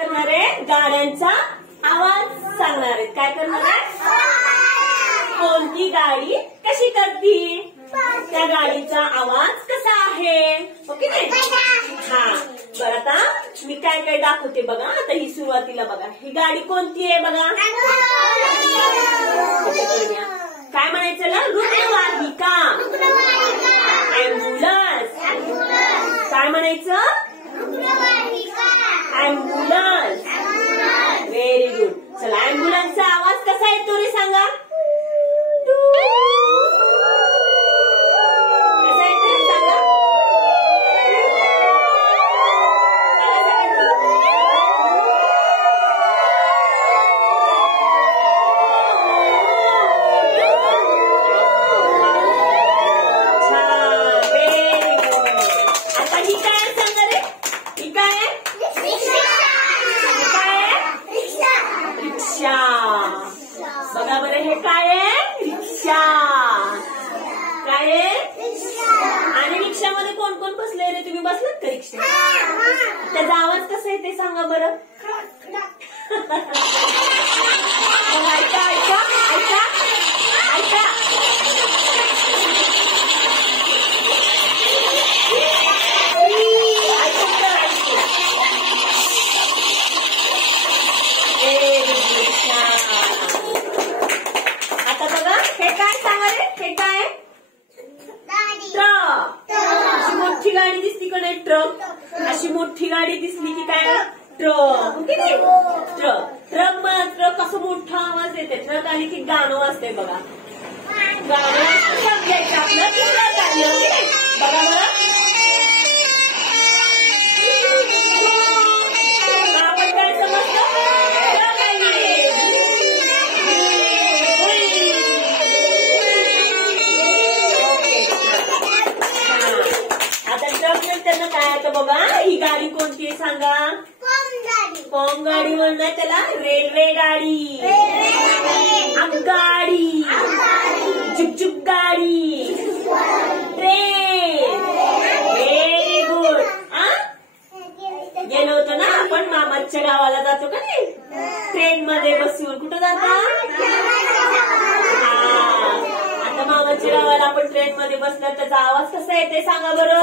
करणार आहे? गाड्यांचा आवाज सांगणार आहे. काय करणार आहे? कोणती गाडी कशी करती, त्या गाडीचा आवाज कसा आहे, ओके नाही? हा बरं, आता मी काय काय दाखवते बघा. आता ही सुरुवातीला बघा, ही गाडी कोणती आहे बघा. काय म्हणायचं ना? रुग्णवाहिका, ऍम्ब्युलन्स. काय म्हणायचं? ऍम्ब्युलन्स. Very good. चला, ऍम्ब्युलन्सचा आवाज कसा येतो रे सांगा. कसा येतो सांगा. बघा बरं, हे काय आहे? रिक्षा. काय आहे? आणि रिक्षामध्ये कोण कोण बसले रे? तुम्ही बसलात का रिक्षा? त्याचा आवाज कसा आहे ते सांगा बरं. ऐका ऐका ऐका ऐका. आता बघा, हे काय सांगा रे? हे काय? ट्रक. अशी मोठी गाडी दिसली का नाही? ट्रक. अशी मोठी गाडी दिसली की काय? ट्रक. ओके नाही? ट्रक. ट्रक ट्रक असं मोठा आवाज येते. ट्रक आली की गाणं वाजते बघा. गाणं समजायचं आपलं तुला गाणं. बघा बरं, आपण काय समजतो? त्यांना काय आता बघा, ही गाडी कोणती आहे सांगा. पॉम गाडी म्हणणार त्याला. रेल्वे गाडी, आगगाडी, झुकझुक गाडी, ट्रेन. Very good. गेलो होतो ना आपण मामाच्या गावाला, जातो का नाही ट्रेन मध्ये बसून. कुठं जाता? आता मामाच्या गावाला आपण ट्रेन मध्ये बसल्यावर त्याचा आवाज कसा येते सांगा बरं.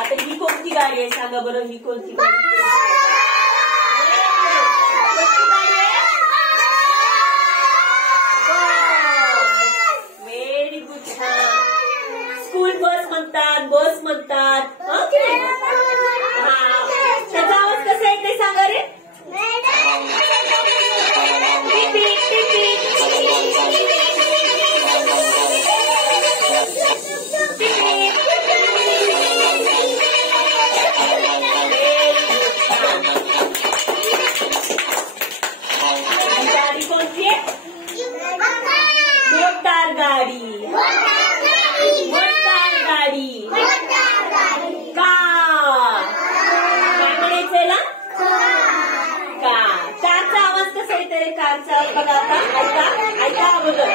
आता ही कोणती गाडी आहे सांगा बरं. ही कोणती गाडी? Very good. स्कूल बस म्हणतात, बस म्हणतात. ओके. हा, त्याचा आवाज कसा येते सांगा रे. गाडी कोणती आहे? मोटार गाडी. मोटार गाडी. कार. काय म्हणायचंय ना? कार. कारचा आवाज कसा येतोय? कारचा आवाज बघा आता. ऐका ऐका अगोदर.